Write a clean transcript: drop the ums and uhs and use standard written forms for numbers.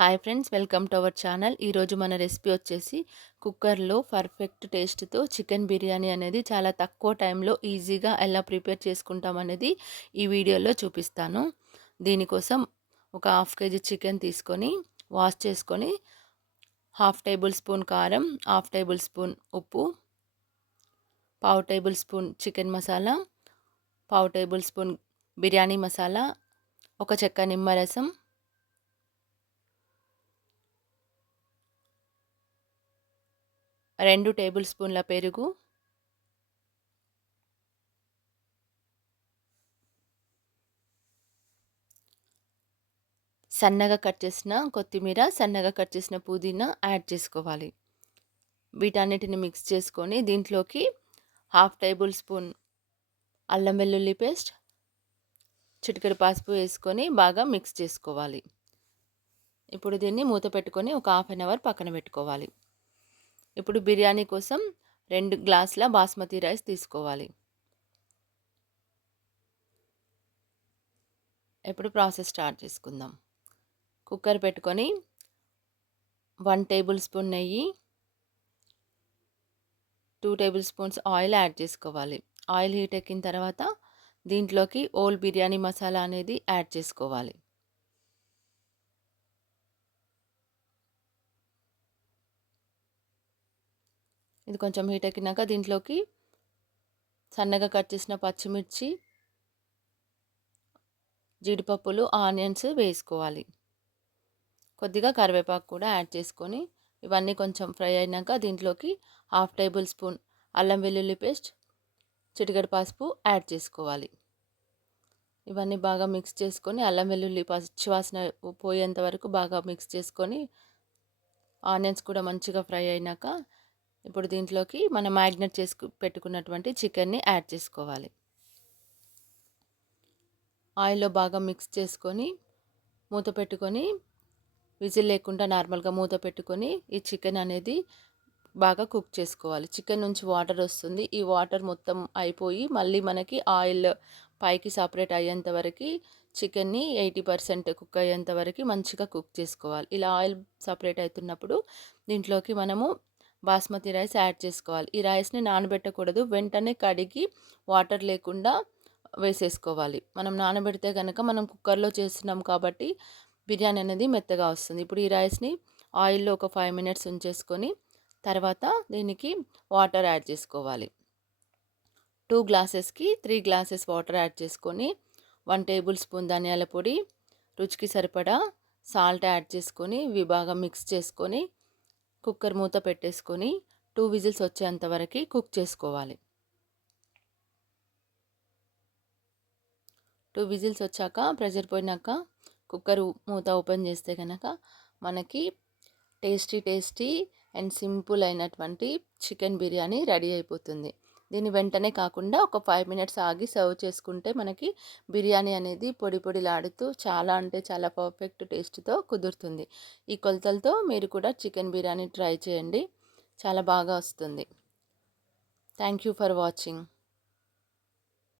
Hi friends, welcome to our channel. ఈరోజు మన recipe వచ్చేసి కుక్కర్లో పర్ఫెక్ట్ టేస్ట్తో చికెన్ బిర్యానీ అనేది చాలా తక్కువ టైంలో ఈజీగా ఎలా ప్రిపేర్ చేసుకుంటాం అనేది ఈ వీడియోలో చూపిస్తాను. దీనికోసం ఒక హాఫ్ కేజీ చికెన్ తీసుకొని వాష్ చేసుకొని హాఫ్ టేబుల్ స్పూన్ కారం, హాఫ్ టేబుల్ స్పూన్ ఉప్పు, పావు టేబుల్ స్పూన్ చికెన్ మసాలా, పావు టేబుల్ స్పూన్ బిర్యానీ మసాలా, ఒక చెక్క నిమ్మరసం, 2 టేబుల్ స్పూన్ల పెరుగు, సన్నగా కట్ చేసిన కొత్తిమీర, సన్నగా కట్ చేసిన పుదీనా యాడ్ చేసుకోవాలి. వీటన్నిటిని మిక్స్ చేసుకొని దీంట్లోకి హాఫ్ టేబుల్ స్పూన్ అల్లం వెల్లుల్లి పేస్ట్, చిటికెడు పసుపు వేసుకొని బాగా మిక్స్ చేసుకోవాలి. ఇప్పుడు దీన్ని మూత పెట్టుకొని ఒక హాఫ్ అన్ అవర్ పక్కన పెట్టుకోవాలి. ఇప్పుడు బిర్యానీ కోసం 2 గ్లాసుల బాస్మతి రైస్ తీసుకోవాలి. ఇప్పుడు ప్రాసెస్ స్టార్ట్ చేసుకుందాం. కుక్కర్ పెట్టుకొని 1 టేబుల్ స్పూన్ నెయ్యి, 2 టేబుల్ స్పూన్స్ ఆయిల్ యాడ్ చేసుకోవాలి. ఆయిల్ హీట్ ఎక్కిన తర్వాత దీంట్లోకి ఓల్ బిర్యానీ మసాలా అనేది యాడ్ చేసుకోవాలి. ఇది కొంచెం హీట్ ఎక్కినాక దీంట్లోకి సన్నగా కట్ చేసిన పచ్చిమిర్చి, జీడిపప్పులు, ఆనియన్స్ వేసుకోవాలి. కొద్దిగా కరివేపాకు కూడా యాడ్ చేసుకొని ఇవన్నీ కొంచెం ఫ్రై అయినాక దీంట్లోకి హాఫ్ టేబుల్ స్పూన్ అల్లం వెల్లుల్లి పేస్ట్, చిటికెడు పసుపు యాడ్ చేసుకోవాలి. ఇవన్నీ బాగా మిక్స్ చేసుకొని అల్లం వెల్లుల్లి పచ్చివాసన పోయేంత వరకు బాగా మిక్స్ చేసుకొని ఆనియన్స్ కూడా మంచిగా ఫ్రై అయినాక ఇప్పుడు దీంట్లోకి మనం మ్యాగ్నేట్ పెట్టుకున్నటువంటి చికెన్ని యాడ్ చేసుకోవాలి. ఆయిల్లో బాగా మిక్స్ చేసుకొని మూత పెట్టుకొని విజిల్ లేకుండా నార్మల్గా మూత పెట్టుకొని ఈ చికెన్ అనేది బాగా కుక్ చేసుకోవాలి. చికెన్ నుంచి వాటర్ వస్తుంది. ఈ వాటర్ మొత్తం అయిపోయి మళ్ళీ మనకి ఆయిల్ పైకి సపరేట్ అయ్యేంత వరకు చికెన్ని 80% కుక్ అయ్యేంత వరకు మంచిగా కుక్ చేసుకోవాలి. ఇలా ఆయిల్ సపరేట్ అవుతున్నప్పుడు దీంట్లోకి మనము బాస్మతి రైస్ యాడ్ చేసుకోవాలి. ఈ రైస్ని నానబెట్టకూడదు, వెంటనే కడిగి వాటర్ లేకుండా వేసేసుకోవాలి. మనం నానబెడితే కనుక మనం కుక్కర్లో చేస్తున్నాం కాబట్టి బిర్యానీ అనేది మెత్తగా వస్తుంది. ఇప్పుడు ఈ రైస్ని ఆయిల్లో ఒక 5 మినిట్స్ ఉంచేసుకొని తర్వాత దీనికి వాటర్ యాడ్ చేసుకోవాలి. 2 గ్లాసెస్కి 3 గ్లాసెస్ వాటర్ యాడ్ చేసుకొని 1 టేబుల్ స్పూన్ ధనియాల పొడి, రుచికి సరిపడా సాల్ట్ యాడ్ చేసుకొని ఇవి బాగా మిక్స్ చేసుకొని కుక్కర్ మూత పెట్టేసుకొని 2 విజిల్స్ వచ్చేంత వరకు కుక్ చేసుకోవాలి. 2 విజిల్స్ వచ్చాక ప్రెషర్ పోయినాక కుక్కర్ మూత ఓపెన్ చేస్తే కనుక మనకి టేస్టీ అండ్ సింపుల్ అయినటువంటి చికెన్ బిర్యానీ రెడీ అయిపోతుంది. దీన్ని వెంటనే కాకుండా ఒక 5 మినిట్స్ ఆగి సర్వ్ చేసుకుంటే మనకి బిర్యానీ అనేది పొడి పొడిలాడుతూ చాలా అంటే చాలా పర్ఫెక్ట్ టేస్ట్తో కుదురుతుంది. ఈ కొలతలతో మీరు కూడా చికెన్ బిర్యానీ ట్రై చేయండి, చాలా బాగా వస్తుంది. Thank you for watching.